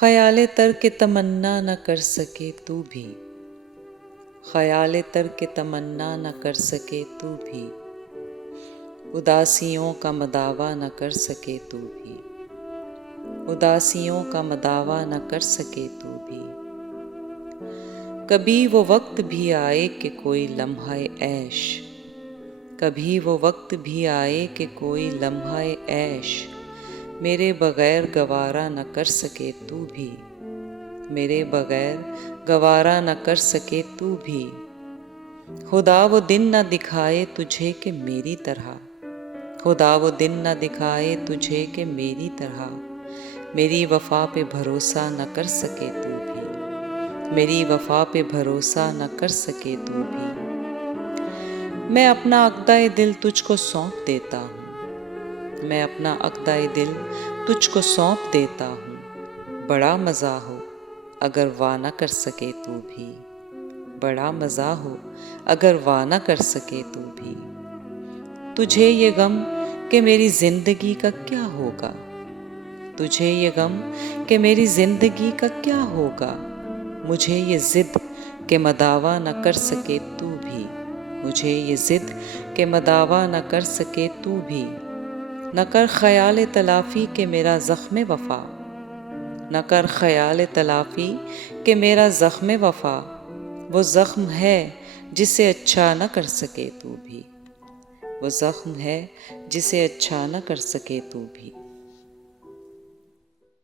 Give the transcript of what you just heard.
خیال ترک تمنا نہ کر سکے تو بھی، خیال ترک تمنا نہ کر سکے تو بھی، اداسیوں کا مداوا نہ کر سکے تو بھی، اداسیوں کا مداوا نہ کر سکے تو بھی۔ کبھی وہ وقت بھی آئے کہ کوئی لمحہ عیش، کبھی وہ وقت بھی آئے کہ کوئی لمحہ عیش میرے بغیر گوارا نہ کر سکے تو بھی، میرے بغیر گوارا نہ کر سکے تو بھی۔ خدا وہ دن نہ دکھائے تجھے کہ میری طرح، خدا وہ دن نہ دکھائے تجھے کہ میری طرح میری وفا پہ بھروسہ نہ کر سکے تو بھی، میری وفا پہ بھروسہ نہ کر سکے تو بھی۔ میں اپنا عقدہ دل تجھ کو سونپ دیتا ہوں، میں اپنا عقدہ دل تجھ کو سونپ دیتا ہوں، بڑا مزہ ہو اگر وا نہ کر سکے تو بھی، بڑا مزہ ہو اگر وا نہ کر سکے تو بھی۔ تجھے یہ غم کہ میری زندگی کا کیا ہوگا، تجھے یہ غم کہ میری زندگی کا کیا ہوگا، مجھے یہ ضد کہ مداوا نہ کر سکے تو بھی، مجھے یہ ضد کہ مداوا نہ کر سکے تو بھی۔ نہ کر خیال تلافی کہ میرا زخم وفا، نہ کر خیال تلافی کہ میرا زخم وفا وہ زخم ہے جسے اچھا نہ کر سکے تو بھی، وہ زخم ہے جسے اچھا نہ کر سکے تو بھی۔